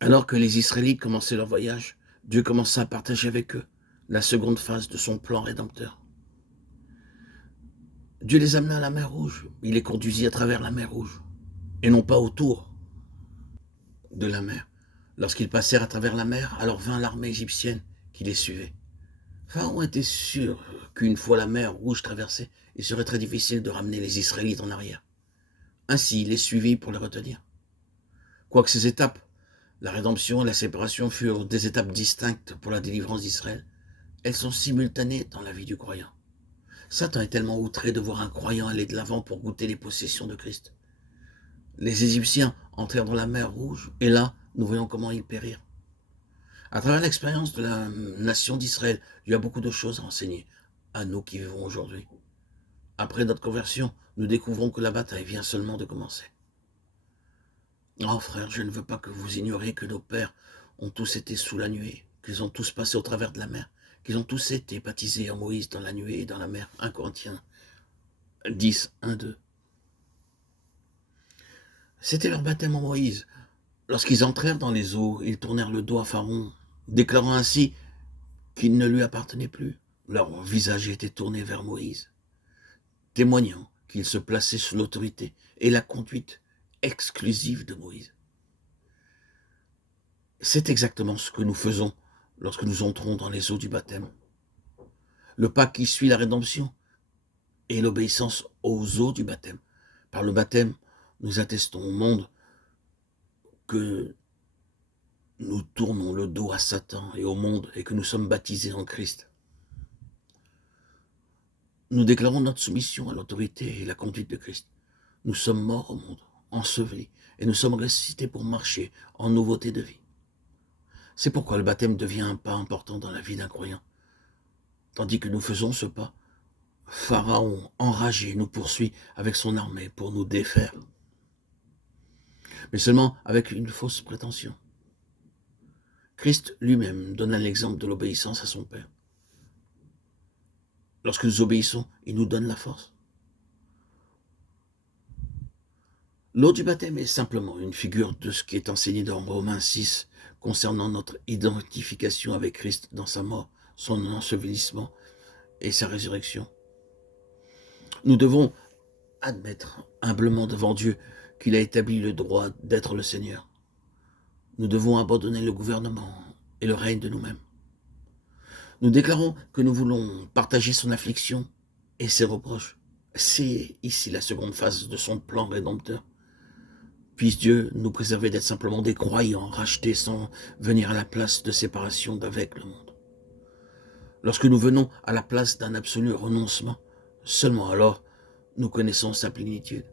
Alors que les Israélites commençaient leur voyage, Dieu commença à partager avec eux la seconde phase de son plan rédempteur. Dieu les amena à la mer Rouge, il les conduisit à travers la mer Rouge, et non pas autour de la mer. Lorsqu'ils passèrent à travers la mer, alors vint l'armée égyptienne qui les suivait. Pharaon était sûr qu'une fois la mer Rouge traversée, il serait très difficile de ramener les Israélites en arrière. Ainsi, il les suivit pour les retenir. Quoique ces étapes, la rédemption et la séparation, furent des étapes distinctes pour la délivrance d'Israël, elles sont simultanées dans la vie du croyant. Satan est tellement outré de voir un croyant aller de l'avant pour goûter les possessions de Christ. Les Égyptiens entrèrent dans la mer Rouge, et là, nous voyons comment ils périrent. À travers l'expérience de la nation d'Israël, il y a beaucoup de choses à enseigner à nous qui vivons aujourd'hui. Après notre conversion, nous découvrons que la bataille vient seulement de commencer. Oh frère, je ne veux pas que vous ignoriez que nos pères ont tous été sous la nuée, qu'ils ont tous passé au travers de la mer, qu'ils ont tous été baptisés en Moïse dans la nuée et dans la mer. 1 Corinthiens 10, 1, 2. C'était leur baptême en Moïse. Lorsqu'ils entrèrent dans les eaux, ils tournèrent le dos à Pharaon, déclarant ainsi qu'il ne lui appartenait plus. Leur visage était tourné vers Moïse, témoignant qu'ils se plaçaient sous l'autorité et la conduite exclusive de Moïse. C'est exactement ce que nous faisons lorsque nous entrons dans les eaux du baptême. Le pas qui suit la rédemption est l'obéissance aux eaux du baptême. Par le baptême, nous attestons au monde que nous tournons le dos à Satan et au monde et que nous sommes baptisés en Christ. Nous déclarons notre soumission à l'autorité et la conduite de Christ. Nous sommes morts au monde, ensevelis, et nous sommes ressuscités pour marcher en nouveauté de vie. C'est pourquoi le baptême devient un pas important dans la vie d'un croyant. Tandis que nous faisons ce pas, Pharaon, enragé, nous poursuit avec son armée pour nous défaire. Mais seulement avec une fausse prétention. Christ lui-même donna l'exemple de l'obéissance à son Père. Lorsque nous obéissons, il nous donne la force. L'eau du baptême est simplement une figure de ce qui est enseigné dans Romains 6 concernant notre identification avec Christ dans sa mort, son ensevelissement et sa résurrection. Nous devons admettre humblement devant Dieu qu'il a établi le droit d'être le Seigneur. Nous devons abandonner le gouvernement et le règne de nous-mêmes. Nous déclarons que nous voulons partager son affliction et ses reproches. C'est ici la seconde phase de son plan rédempteur. Puisse Dieu nous préserver d'être simplement des croyants rachetés sans venir à la place de séparation d'avec le monde. Lorsque nous venons à la place d'un absolu renoncement, seulement alors nous connaissons sa plénitude.